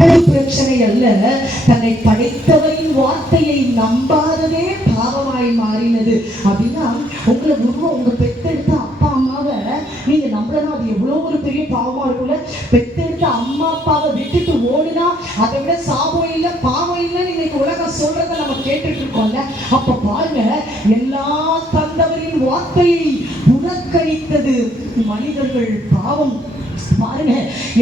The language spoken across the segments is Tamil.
அது பிரச்சனை அல்ல. தன்னை படைத்தவரின் வார்த்தையை நம்பாததே பாவமாய் மாறினது. அப்படின்னா உங்களை உங்க பெத்தெடுத்த அப்பா அம்மாவை நீங்க நம்பலன்னா அது எவ்வளவு ஒரு பெரிய பாவமா இருக்கும்ல. பெத்தெடுத்த அம்மா அப்பாவை விட்டுட்டு ஓடுனா அதை விட சாபம் இல்லை பாவம் இல்லைன்னு இன்னைக்கு உலகம் சொல்றத நம்ம கேட்டுட்டு இருக்கோம்ல. அப்ப பாருங்க, எல்லா தந்தவரின் வார்த்தையை புறக்கணித்தது மனிதர்கள் பாவம். பாருங்க,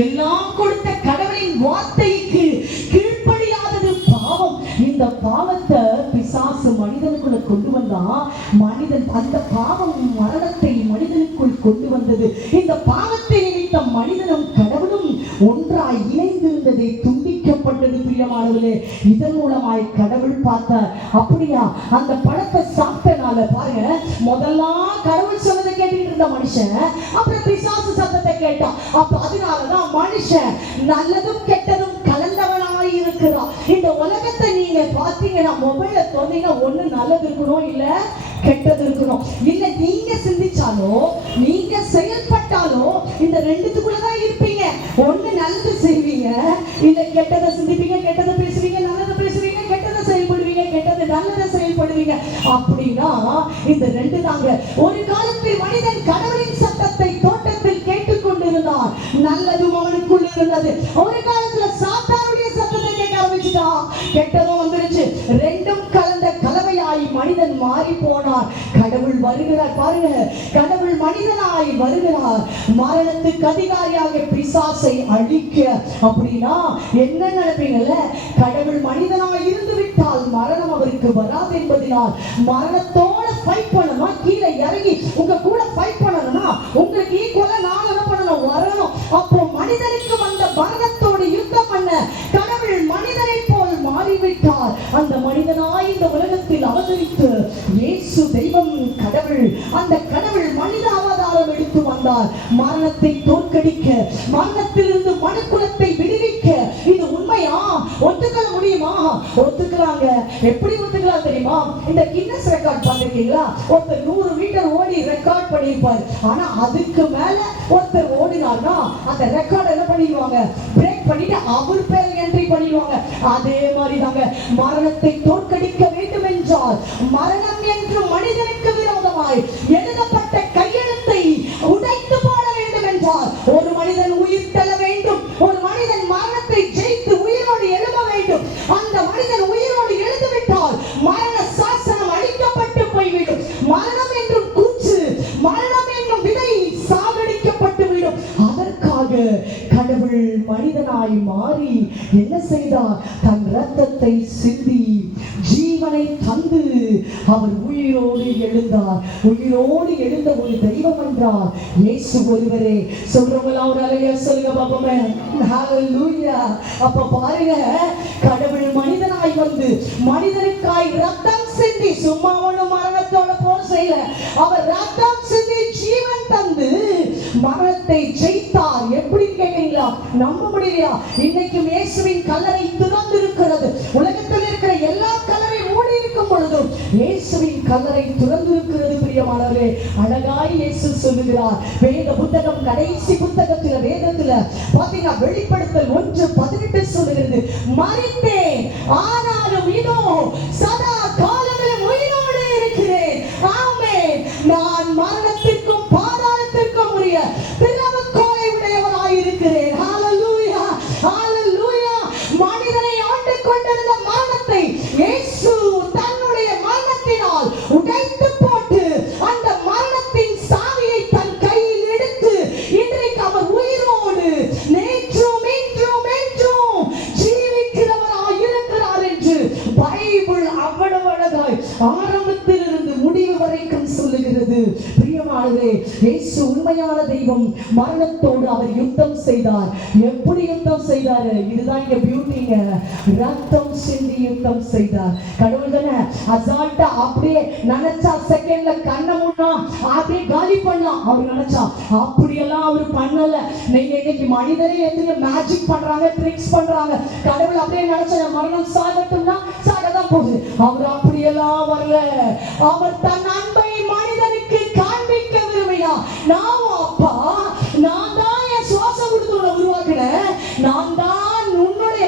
எல்லாம் கொடுத்த கடவுளின் வார்த்தைக்கு கீழ்ப்படியாதது பாவம். இந்த பாவத்தை பிசாசு மனிதனுக்குள்ள கொண்டு வந்தா மனிதன் அந்த பாவம் மரணத்தை மனிதனுக்குள் கொண்டு வந்தது. இந்த பாவத்தை நினைத்த மனிதனும் கடவுளும் ஒன்றாய் இணைந்திருந்ததை துண்டிக்கப்பட்டது. பிரியமானவர்களே, இதன் மூலமாய் கடவுள் பார்த்தார். அப்படியா அந்த பழத்தை சாப்பிட்டனால பாருங்க, முதல்ல கடவுள் சொன்னதை கேட்டுட்டு இருந்த மனுஷன் அப்புறம் பிசாசு சத்தத்தை கேட்டான். அப்ப அதனாலதான் மனுஷன் நல்லதும் கெட்டதும் கலந்தவனாய் இருக்கிறான். இந்த உலகத்தை நீங்க பாத்தீங்கன்னா மொபைல தோந்தீங்கன்னா ஒண்ணு நல்லது இருக்கணும், இல்ல கெட்டது இருக்கணும். இல்ல நீங்க சிந்திச்சாலோ நீங்க செயல்பட்டாலோ இந்த ரெண்டுத்துக்குள்ளதான் இருப்பீங்க. ஒண்ணு நல்லது செய்வீங்க, இல்ல கெட்டதை சிந்திப்பீங்க, கெட்டதை பேசுவீங்க, நல்லதை பேசுவீங்க, கெட்டதை செயல்படுவீங்க, கெட்டது நல்லதை செயல்படுவீங்க. அப்படின்னா இந்த ரெண்டு தாங்க. ஒரு காலத்தில் மனிதன் கடவுளின் சத்தத்தை தோட்டத்தில் கேட்டுக்கொண்டிருந்தான், நல்லதும் அவனுக்குள் இருந்தது. ஒரு காலத்துல சாத்தானுடைய சத்தத்தை கேட்க ஆரம்பிச்சுட்டான், கெட்டதும் வந்துருச்சு. ரெண்டும் கலந்த கலவையாய் மனிதன் மாறி போனார். கடவுள் வருகிறார் பாருங்க, கடவுள் மனிதனாய் வருகிறார் மரணத்துக்கு அதிகாரியாக பிசாசை அழிக்க. அப்படின்னா என்ன நினைப்பீங்கல்ல, கடவுள் மனிதனாய் இருந்து விட்டால் மரணம் அவருக்கு வராது என்பதனால் மரணத்தோட ஃபைட் பண்ணணுமா, கீழே இறங்கி உங்க கூட ஃபைட் பண்ணணும்னா உங்களுக்கு ஈக்குவலா நான் என்ன பண்ணணும், வரணும். அப்போ மனிதனுக்கு வந்த மரணத்தோடு யுத்தம் பண்ண கடவுள் மனிதனை போல் மாறிவிட்டார். அந்த மனிதனாய் இந்த உலகத்தில் அவதரித்து இயேசு தெய்வம் கடவுள், அந்த கடவுள் மனித அவதாரம் எடுத்து வந்தார் மரணத்தை தோற்கடிக்க, மரணத்திலிருந்து மனுக்குலத்தை விடுவிக்க. இது உண்மையா? ஒத்துக்கொள்ள முடியுமா? ஒத்துக்கலாங்க. எப்படி ஒத்துக்கலாம் தெரியுமா? இந்த கின்னஸ் ரெக்கார்ட் பண்ணிருக்கீங்களா? ஒருத்தர் 100 மீட்டர் ஓடி ரெக்கார்ட் பண்ணிருப்பார். ஆனா அதுக்கு மேல ஒருத்தர் ஓடினார்னா அந்த ரெக்கார்ட் என்ன பண்ணிடுவாங்க, பிரேக் பண்ணிட்டு அவர் பேர் என்ட்ரி பண்ணிடுவாங்க. அதே மாதிரி தாங்க, மரணத்தை தோற்கடிக்க வேண்டும் என்றால் மரணம் என்று மனிதனுக்கு விரோதமாய் எழுதப்பட்ட கையெழுத்தை உடைத்து போட வேண்டும் என்றால் ஒரு மனிதன் உயிர் தள்ள வேண்டும். ஒரு மனிதன் மரணத்தை ஜெயித்து உயிரோடு எழுத வேண்டும். அந்த மனிதன் உயிரோடு எழுதுவிட்டால் மரண சாசனம் அழிக்கப்பட்டு போய்விடும். மரணம் என்றும் கூச்சு, மரணம் என்னும் விதை சாகடிக்கப்பட்டு விடும். அதற்காக கடவுள் மனிதனாய் மாறி என்ன செய்தார்? தன் இரத்தத்தை சிந்தி ஜீவனை தந்து அவர் உயிரோடு எழுந்தார். உயிரோடு எழுந்த ஒரு தெய்வம் என்றார் இயேசு ஒருவரே. சொல்றவங்களா ஒரு அலையா சொல்லுங்க பாப்போமே. ஹalleluya. அப்ப பாருங்க, கடவுள் மனிதனாய் வந்து மனிதனுக்காய் ரத்தம் சிந்தி, சும்மா ஒண்ணு மரணத்தோட போர் செய்யல, அவர் ரத்தம் சிந்தி ஜீவன் தந்து மரணத்தை ஜெயித்தார். எப்படி கேட்கிறீங்களா? நம்ப முடியலையா? இன்னைக்கும் இயேசுவின் கல்லறை திறந்து இருக்கிறது. உலகத்தில் இருக்கிற எல்லா கல்லறை மூடி இருக்கும் பொழுதும் இயேசுவின் கல்லறை திறந்து இருக்கிறது. பிரியமானவர்களே, அழகாய் இயேசு சொல்லுகிறார். வேத புத்தகம் கடைசி புத்தகத்துல வேதத்துல பாத்தீங்கன்னா வெளிப்படுத்தல் 1:18 சொல்லுகிறது, மரித்தேன் ஆனாலும் இதோ சதா காலங்களிலும் உயிரோடு இருக்கிறேன். ஆமென். நான் மரணத்திற்கும் பாதாளத்திற்கும் உரிய திறவுகோலை உடையவராய் இருக்கிறேன். ஹalleluya, ஹalleluya. மனிதனை ஆண்டு கொண்டிருந்த மரணத்தை இயேசு தன்னுடைய மரணத்தினால் உடைத்து போட்டு அந்த மரணத்தின் சாவியை தன் கையில் எடுத்து இன்றைக்கு அவர் உயிரோடு நேற்றும் இன்றும் என்றும் ஜீவிக்கிறவராய் இருக்கிறார் என்று பைபிள் அவ்வளவு அழகாய் ஆரம்பத்தில் இருந்து முடிவு வரைக்கும் சொல்லுகிறது. பிரியமானவர்களே, இயேசு உண்மையான தெய்வம். மரணத்தோடு அவர் யுத்தம் செய்தார். எப்படி யுத்தம் செய்தாரு? இதுதான் இங்க பியூட்டிங்க. ரத்தம் சிந்தி யுத்தம் செய்தார். கடவுள் தானே அசால்ட்டா அப்படியே நினைச்சா செகண்ட்ல கண்ண மூடா அப்படியே காலி பண்ணலாம். அவர் நினைச்சா அப்படியெல்லாம் அவர் பண்ணல. நீங்க இன்னைக்கு மனிதரே எத்தனை மேஜிக் பண்றாங்க, ட்ரிக்ஸ் பண்றாங்க. கடவுள் அப்படியே நினைச்ச மரணம் சாகட்டும்னா சாகதான் போகுது. அவர் அப்படியெல்லாம் வரல. அவர் தன் அன்பை மனிதனுக்கு காண்பிக்க விரும்பினா, நான் அப்பா, நான் தான் என் சுவாசம் கொடுத்து உன்னை உருவாக்கினேன், நான் தான் உன்னுடைய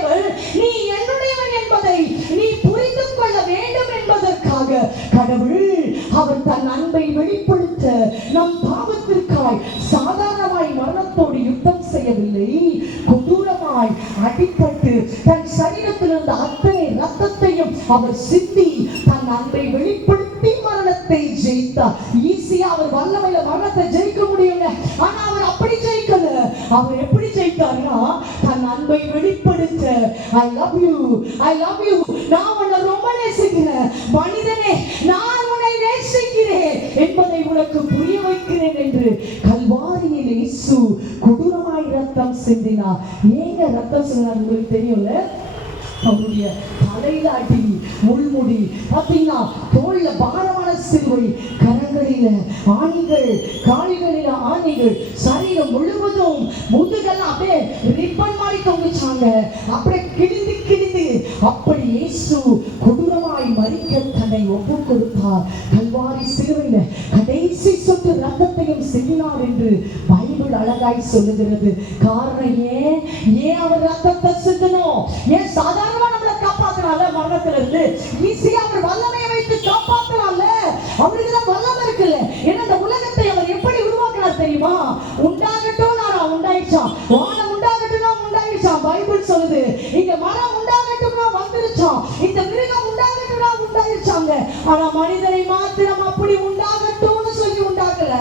பயங்கரமாய் அடிபட்டு தன் சரீரத்தில் இருந்த அத்தனை ரத்தத்தையும் அவர் சிந்தி தன் அன்பை வெளிப்படுத்தி மரணத்தை ஜெயித்தார். ஈஸியா அவர் வல்லமையில மரணத்தை ஜெயிக்க முடியுங்க. ஆனா அவர் அப்படி ஜெயிக்கல. அவர் எப்படி ஜெயித்தார்னா தன் அன்பை வெளிப்படுத்த I love you, I love you, நான் உன்னை ரொம்ப நேசிக்கிறேன் மனிதனே, நான் உன்னை நேசிக்கிறேன் என்பதை உனக்கு புரிய வைக்கிறேன் என்று கல்வாரியில் இயேசு கொடூரமாய் ரத்தம் சிந்தினார். ஏங்க ரத்தம் சிந்தினார் உங்களுக்கு தெரியும்ல? அவருடைய தலையில அடி, முள்முடி, பாத்தீங்கன்னா தோல்ல பாரமான சிலுவை, கரங்களில ஆணிகள், கால்களில ஆணிகள், சரீரம் முழுவதும் முதுகெல்லாம் அப்படியே ரிப்பன் மாதிரி தொங்குச்சாங்க. அப்படியே கிழிந்து கிழிந்து அப்படி இயேசு கொடூரமாய் மரிக்க தன்னை ஒப்பு கொடுத்தார். கல்வாரி சிலுவையில கடைசி சொட்டு ரத்தத்தையும் சிந்தினார் என்று பைபிள் அழகாய் சொல்லுகிறது. காரணம் ஏன் அவர் ரத்தத்தை சிந்தணும்? ஏன் சாதாரண நம்மளை காப்பாத்தினால மரணத்துல இருந்து ஈஸியா அவர் வல்லமையை வைத்து காப்பாத்தினால அவருக்கு தான் வல்லமை இருக்குல்ல. ஏன்னா இந்த உலகத்தை அவர் எப்படி உருவாக்கினார் தெரியுமா? உண்டாகட்டும் நான் உண்டாயிடுச்சான், வானம் உண்டாகட்டும் உண்டாயிடுச்சான். பைபிள் சொல்லுது இங்க மரம் உண்டாகட்டும் வந்துருச்சான், இந்த மிருகம் உண்டாகட்டும் உண்டாயிடுச்சாங்க. ஆனா மனிதனை மாத்திரம் அப்படி உண்டாகட்டும்னு சொல்லி உண்டாக்கல.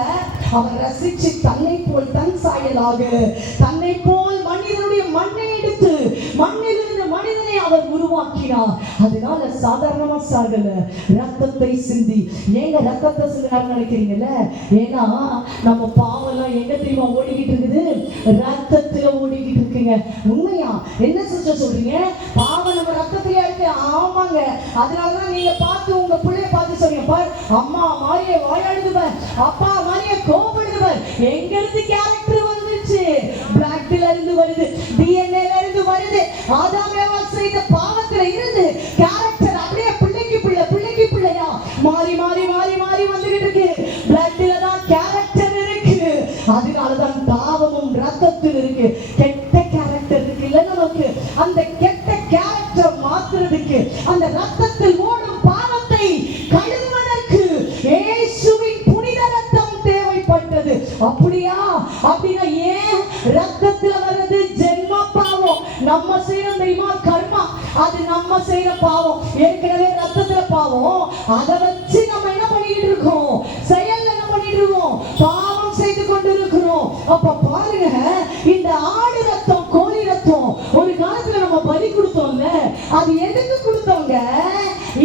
அவர் ரசிச்சு தன்னை போல் தன் சாயலாக தன்னை போல் மனிதனுடைய மண்ணை எடுத்து மண்ணிலிருந்து மனிதனை அவர் உருவாக்கினார். அதனால சாதாரணமா சாகல, ரத்தத்தை சிந்தி. ஏங்க ரத்தத்தை சிந்தினார் நினைக்கிறீங்கல்ல? ஏன்னா நம்ம பாவம் எல்லாம் எங்க தெரியுமா ஓடிக்கிட்டு இருக்குது? ரத்தத்துல ஓடிக்கிட்டு இருக்குங்க. உண்மையா? என்ன சிஸ்டர் சொல்றீங்க? பாவம் நம்ம ரத்தத்திலே இருக்கு. ஆமாங்க. அதனாலதான் நீங்க பார்த்து உங்க பிள்ளைய பார்த்து சொல்றீங்க, பார் அம்மா மாதிரியே வாயாடுதுவர், அப்பா மாதிரியே கோபப்படுதுவர். எங்க இருந்து கேரக்டர் வந்துருச்சு? பிளட்ல இருந்து வருது, டிஎன்ஏல இருந்து வருது. ஆதாம் ஏவாள் செய்த பாவத்துல இருந்து கேரக்டர் அப்படியே பிள்ளைக்கு பிள்ளையா மாறி மாறி மாறி மாறி வந்துகிட்டு இருக்கு. பிளட்ல தான் கேரக்டர் இருக்கு. அதனாலதான் பாவமும் ரத்தத்தில் இருக்கு. கெட்ட கேரக்டர் இருக்கு இல்ல நமக்கு. அந்த கெட்ட கேரக்டர் மாத்துறதுக்கு அந்த ரத்தத்தில் ஓடும் பாவத்தை கழுவுவதற்கு இயேசுவின் புனித ரத்தம் தேவைப்பட்டது. அப்படியா? அப்படின்னா ஏன் ரத்தத்துல வர்றது? ஜென்ம பாவம் நம்ம செய்யறோம் தெரியுமா? கர்மா, அது நம்ம செய்யற பாவம். ஏற்கனவே ரத்தத்துல பாவம், அதை வச்சு நம்ம என்ன பண்ணிட்டு இருக்கோம்? செயல் என்ன பண்ணிட்டு இருக்கோம்? பாவம் செய்து கொண்டு இருக்கிறோம். அப்ப பாருங்க, இந்த ஆடு ரத்தம், கோழி ரத்தம் ஒரு காலத்துல நம்ம பலி கொடுத்தோம்ல, அது எதுக்கு கொடுத்தோங்க?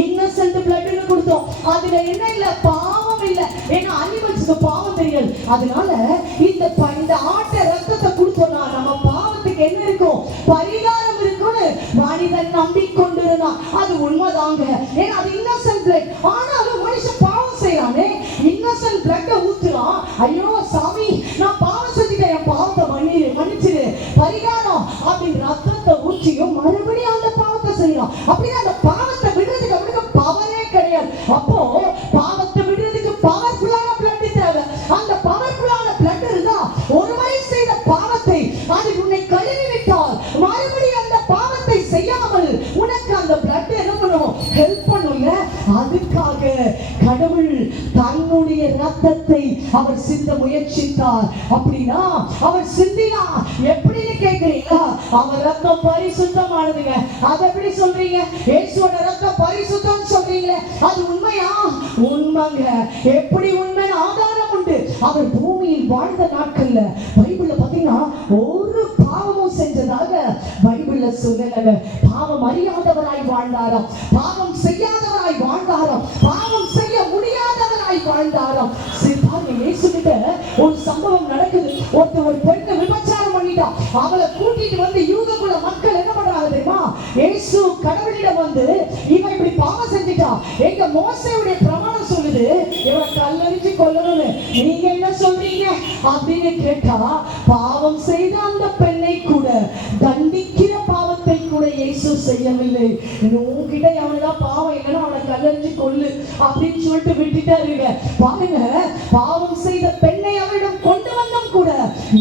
இன்னசென்ட் பிளட்னு கொடுத்தோம். அதுல என்ன இல்ல? பாவம் இல்ல. ஏன்னா அனிமல்ஸ்க்கு பாவம் தெரியாது. அதனால இந்த ஆட்டை ரத்தத்தை கொடுத்தோம்னா நம்ம பாவத்துக்கு என்ன இருக்கும்? பரிகாரம் இருக்கும்னு மனிதன் நம்பிக்கொண்டிருந்தான். அது உண்மைதாங்க. ஏன்னா அது இன்னசென்ட் பிளட். ஆனாலும் மனுஷன் பாவம் செய்யறானே, இன்னசென்ட் பிளட் ஊத்துறான். ஐயோ சாமி, நான் பாவம் செஞ்சுட்டேன், என் பாவத்தை மன்னிச்சிரு, பரிகாரம் அப்படின்னு ரத்தத்தை ஊற்றியும் மறுபடியும் அந்த பாவத்தை செய்யலாம். அப்படின்னா அந்த பாவத்தை விடுறதுக்கு அவனுக்கு பவரே கிடையாது. அப்போ பாவத்தை விடுறதுக்கு பவர்ஃபுல்லான பிளட் தேவை. அந்த பவர்ஃபுல்லான பிளட் இருந்தா ஒரு முறை செய்த பாவத்தை அது உன்னை கழுவி விட்டால் மறுபடியும் அந்த பாவத்தை செய்யாமல் உனக்கு அந்த பிளட் என்ன பண்ணும்? ஹெல்ப் பண்ணுங்க. அதுக்காக கடவுள் தன்னுடைய ரத்தத்தை அவர் சிந்த முயற்சித்தார். அப்படின்னா அவர் சிந்தினார். எப்படின்னு கேட்கிறீங்களா? அவர் ரத்தம் பரிசுத்தமானதுங்க. அது எப்படி சொல்றீங்க? இயேசுவோட ரத்தம் பரிசுத்தம் சொல்றீங்க, அது உண்மையா? உண்மைங்க. எப்படி உண்மைன்னு ஆதாரம் உண்டு. அவர் பூமியில் வாழ்ந்த நாட்கள்ல பைபிள்ல பாத்தீங்கன்னா ஒரு பாவமும் செஞ்சதாக பைபிள்ல சொல்லல. பாவம் அறியாதவராய் வாழ்ந்தாராம், பாவம் செய்யாதவராய் வாழ்ந்தாராம், பாவம் செய்ய முடியாதவராய் வாழ்ந்தாராம். இயேசு கிட்ட ஒரு சம்பவம் நடக்குது. ஒரு பெண்ணை விபச்சாரம் பண்ணிட்டா. அவளை கூட்டிட்டு வந்து யூதகுல மக்கள் என்ன பண்றாங்க தெரியுமா? இயேசு கடவுளிடம் வந்து, இவன் இப்படி பாவம் செஞ்சிட்டா, எங்க மோசேயுடைய பிரமாணம் சொல்லுது இவனை கல்லெறிஞ்சு கொல்லணும்னு, நீங்க என்ன சொல்றீங்க அப்படின்னு கேட்டா, பாவம் செய்த அந்த பெண்ணை கூட தண்டிக்கிற பாவத்தை கூட இயேசு செய்யவில்லை. உங்ககிட்ட அவனதா பாவம் இல்லைன்னா அவனை கல்லெறிஞ்சு கொல்லு அப்படின்னு சொல்லிட்டு விட்டுட்டாருங்க. பாருங்க, பாவம் செய்த பெண்ணை அவரிடம் கொண்டு வந்தும் கூட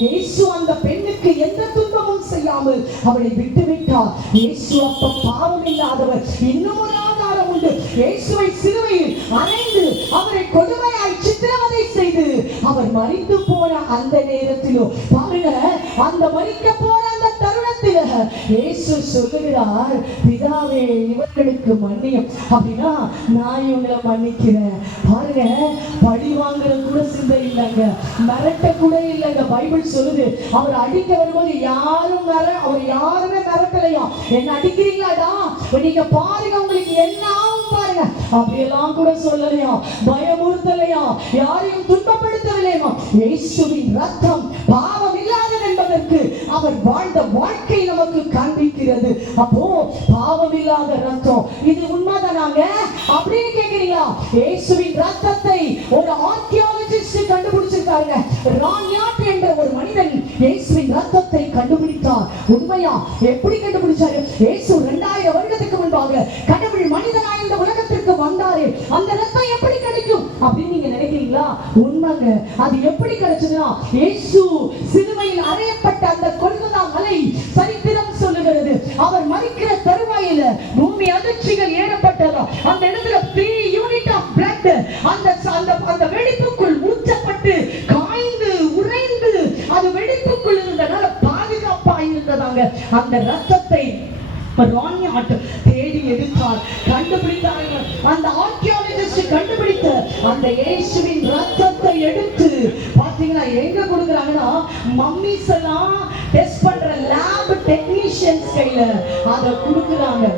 இயேசு அந்த பெண்ணுக்கு எந்த துன்பமும் செய்யாமல் அவளை விட்டுவிட்டார். இயேசு அப்ப பாவம் இல்லாதவர். இன்னும் ஒரு ஆதாரம் உண்டு. இயேசுவை சிலுவையில் அறைந்து அவரை கொடுமையாய் சித்திரவதை செய்து அவர் மரித்து போன அந்த நேரத்திலும் பாருங்க, அந்த மரிக்க போற அந்த தருணத்தில் இயேசு சொல்லுகிறார், பிதாவே இவர்களுக்கு மன்னியும், அப்படின்னா நான் இவங்களை மன்னிக்கிறேன். பாருங்க, பழி வாங்குறது கூட சிந்தை இல்லைங்க, மிரட்ட கூட இல்லைங்க. பைபிள் சொல்லுது, அவர் அடிக்க வரும்போது அவர் யாருமே மிரட்டலையா. என்ன அடிக்கிறீங்களாடா, நீங்க பாருங்க உங்களுக்கு என்ன ஆகும் பாருங்க, அப்படியெல்லாம் கூட சொல்லலையா, பயமுறுத்தலையா, யாரையும் துன்பப்படுத்தவில்லையா. இயேசுவின் ரத்தம் பாவம் இல்லாதது என்பதற்கு அவர் வாழ்ந்த வாழ்க்கை நமக்கு காண்பிக்கிறது. அப்போ பாவம் இல்லாத ரத்தம் இது உண்மைதானாங்க அப்படின்னு கேக்குறீங்களா? இயேசுவின் ரத்தத்தை ஒரு ஆர்கியாலஜிஸ்ட் கண்டுபிடிச்சிருக்காங்க. ரான்யாட் என்ற ஒரு மனிதன் இயேசுவின் ரத்தத்தை கண்டுபிடித்தார். உண்மையா? எப்படி கண்டுபிடிச்சாரு? இயேசு 2000 வருடத்துக்கு முன்பாக கடவுள் மனிதனாய் இந்த உலகத்திற்கு வந்தாரு. அந்த ரத்தம் எப்படி கிடைக்கும் அப்படின்னு நீங்க நினைக்கிறீங்களா? உண்மைங்க. அது எப்படி கிடைச்சதுன்னா, இயேசு சிலுவையில் அறையப்பட்ட அந்த கொல்கத்தா மலை சரித்திரம் சொல்லுகிறது. அவர் மரிக்கிற தருவாயில பூமி அதிர்ச்சிகள் ஏற்பட்டதா, அந்த இடத்துல 3 யூனிட் ஆஃப் பிளட் அந்த வெடிப்புக்குள் ஊற்றப்பட்டு காய்ந்து உறைந்து அது வெடிப்புக்குள் இருந்ததால பாதுகாப்பா இருந்ததாங்க. அந்த ரத்தத்தை ரான்யாட் தேடி எடுத்தார், கண்டுபிடித்தார்கள். அந்த ஆர்கியாலஜிஸ்ட் கண்டுபிடித்த அந்த இயேசுவின் ரத்தத்தை எடுத்து பாத்தீங்கன்னா எங்க கொடுக்குறாங்கன்னா, மம்மிஸ் எல்லாம் டெஸ்ட் பண்ற லேப் டெக்னீஷியன்ஸ் கையில அதை கொடுக்குறாங்க.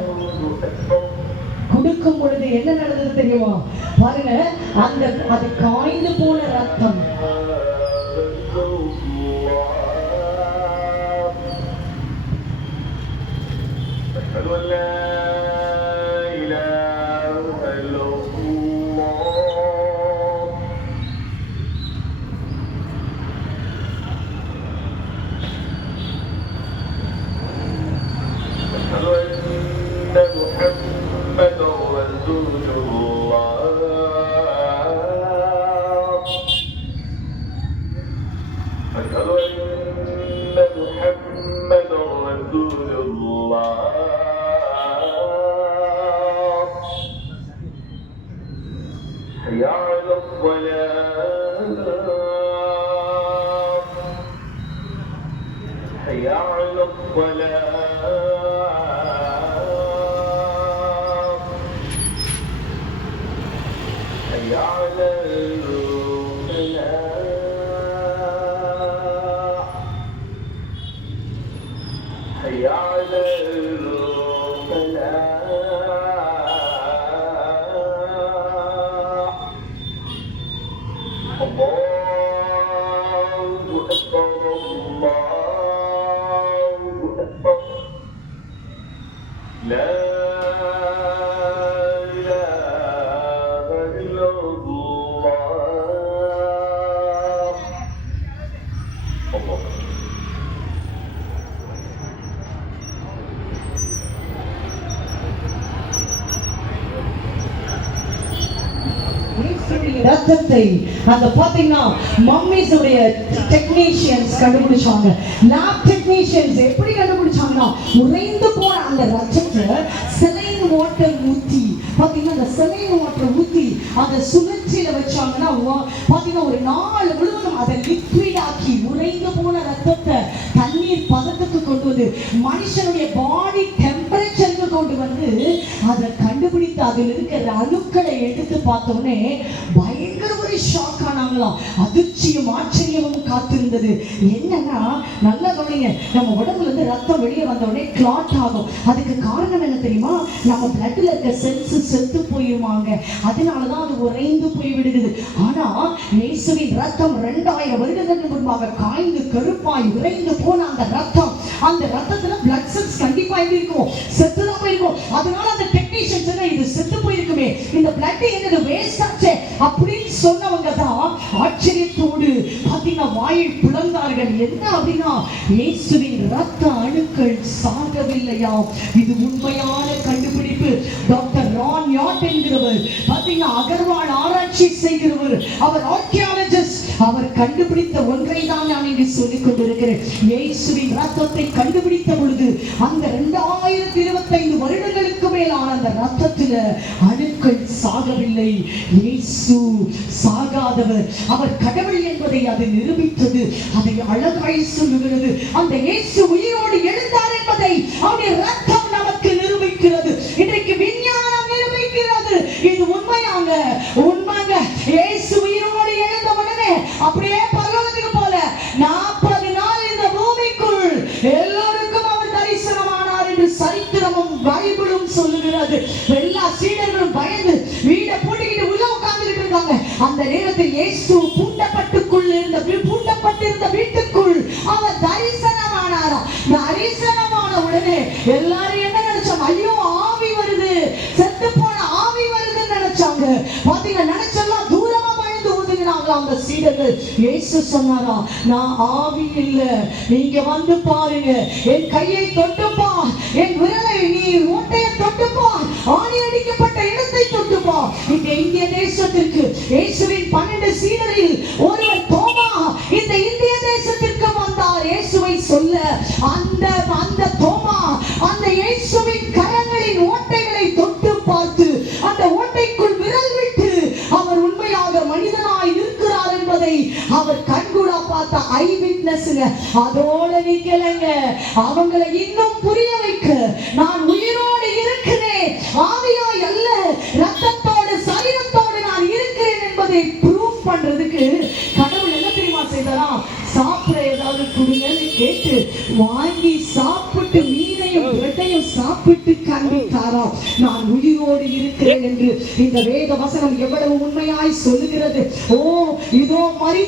கொடுக்கும் பொழுது என்ன நடந்தது தெரியுமா? பாருங்க, அது காய்ந்து போன ரத்தம். ரத்தத்தை அந்த பாத்தீங்கன்னா மம்மிஸ் உடைய டெக்னீஷியன்ஸ் கண்டுபிடிச்சாங்க. லேப் டெக்னீஷியன்ஸ் எப்படி கண்டுபிடிச்சாங்கன்னா, உறைந்து போன அந்த ரத்தத்தை செலைன் வாட்டர் ஊத்தி பாத்தீங்கன்னா, அந்த செலைன் வாட்டர் ஊத்தி அதை சுழற்சியில வச்சாங்கன்னா பாத்தீங்கன்னா ஒரு நாள் முழுவதும் அதை லிக்விட் ஆக்கி உறைந்து போன ரத்தத்தை தண்ணீர் பதத்துக்கு கொண்டு வந்து மனுஷனுடைய பாடி டெம்பரேச்சருக்கு கொண்டு வந்து அதை கண்டுபிடித்து அதில் இருக்கிற அணுக்களை எடுத்து பார்த்தோன்னே பயங்கர ஒரு ஷாக் ஆனாங்களாம். அதிர்ச்சியும் ஆச்சரியமும் காத்திருந்தது. என்னன்னா, நல்லா கவனிங்க, நம்ம உடம்புல இருந்து ரத்தம் வெளியே வந்த உடனே கிளாட் ஆகும். அதுக்கு காரணம் என்ன தெரியுமா? நம்ம பிளட்ல இருக்க செல்ஸ் செத்து போயிருவாங்க, அதனாலதான் அது உறைந்து போய் விடுகிறது. ஆனா இயேசுவின் ரத்தம் 2000 வருடங்களுக்கு முன்பாக காய்ந்து கருப்பாய் உறைந்து போன அந்த ரத்தத்துல பிளட் செல்ஸ் கண்டிப்பா இருக்கும், செத்துதான் போயிருக்கும். அதனால அந்த டெக்னீஷியன்ஸ் இது செத்து போயிருக்குமே, இந்த பிளட் என்னது வேஸ்ட் ஆச்சே அப்படின்னு சொன்னவங்க தான் ஆச்சரியத்தோடு பாத்தீங்கன்னா வாயை பிளந்தார்கள். என்ன அப்படின்னா, இயேசுவின் ரத்த அணுக்கள் சாகவில்லையா? இது உண்மையான கண்டுபிடிப்பு. டாக்டர் ரான்யாட் என்கிறவர் பாத்தீங்கன்னா அகர்வால் ஆராய்ச்சி செய்கிறவர், அவர் ஆர்கியாலஜிஸ்ட். அவர் கண்டுபிடித்த ஒன்றை தான் நான் இங்கு சொல்லிக் கொண்டிருக்கிறேன். இயேசுவின் ரத்தத்தை கண்டுபிடித்த பொழுது அந்த 2025 வருடங்களுக்கு மேலான அந்த ரத்தத்தில் அணுக்கள் சாகவில்லை. இயேசு சாகாதவர், அவர் கடவுள் என்பதை அது நிரூபித்தது. அதை அழகாய் சொல்லுகிறது. அந்த இயேசு உயிரோடு எழுந்தார் என்பதை என்பதை அவருடைய ரத்தம் நமக்கு நிரூபிக்கிறது. இன்றைக்கு விஞ்ஞானம் நிரூபிக்கிறது. இது உண்மையாங்க, உண்மைங்க. இயேசு உயிரோடு எழுந்த உடனே அப்படியே பரலோகத்துக்கு போல 40 நாள் இந்த பூமிக்குள் எல்லோருக்கும் அவர் தரிசனமானார் என்று சரித்திரமும் பைபிளும் சொல்லுகிறது. எல்லா சீடர்களும் பயந்து வீட்டை பூட்டிக்கிட்டு உள்ள உட்கார்ந்துகிட்டு இருக்காங்க. அந்த நேரத்தில் இயேசு பூட்டப்பட்டிருந்த வீட்டுக்குள் அவர் தரிசனமானாராம். தரிசனமான உடனே எல்லாரும் என்ன நினைச்சாங்க? ஐயோ, ஆவி வருது, செத்து போன ஆவி வருதுன்னு நினைச்சாங்க. பாத்தீங்க, நினைச்செல்லாம் தூரமா பயந்து ஒதுங்கினாங்களா அந்த சீடர்கள். இயேசு சொன்னாரா, நான் ஆவி இல்ல, நீங்க வந்து பாருங்க, என் கையை தொட்டுப்பா, என் விரலை, நீ ஓட்டையை தொட்டுப்பா, ஆணி அடிக்கப்பட்ட இடத்தை தொட்டுப்பா. இந்த இந்திய தேசத்திற்கு இயேசுவின் 12 சீடரில் ஒருவர் தோமா இந்த இந்திய தேசத்திற்கு வந்தார் இயேசுவை சொல்ல. அந்த தோமா அந்த இயேசுவின் கரங்களின் ஓட்டைகளை தொட்டு பார்த்து அந்த ஓட்டைக்குள் விரல் விட்டு அவர் உண்மையாக மனிதனாய் இருக்கிறார் என்பதை அவர் கண்கூடா பார்த்த ஐ விட்னஸ்ங்க. அதோட நிக்கலங்க, அவங்களை இன்னும் புரிய வைக்க, நான் உயிரோடு இருக்கிறேன், ஆவியாய் அல்ல, ரத்தத்தோடு சரீரத்தோடு நான் இருக்கிறேன் என்பதை ப்ரூவ் பண்றதுக்கு கடவுள் என்ன தெரியுமா செய்தாரா? சாப்பிட ஏதாவது கொடுங்கன்னு கேட்டு வாங்கி சாப்பிட்டு மீனையும் பிரெட்டையும் சாப்பிட்டு காண்பித்தாரா, நான் உயிரோடு இருக்கிறேன் என்று. இந்த வேத வசனம் எவ்வளவு உண்மையாய் சொல்லுகிறது. ஓ, இதோ மரித்த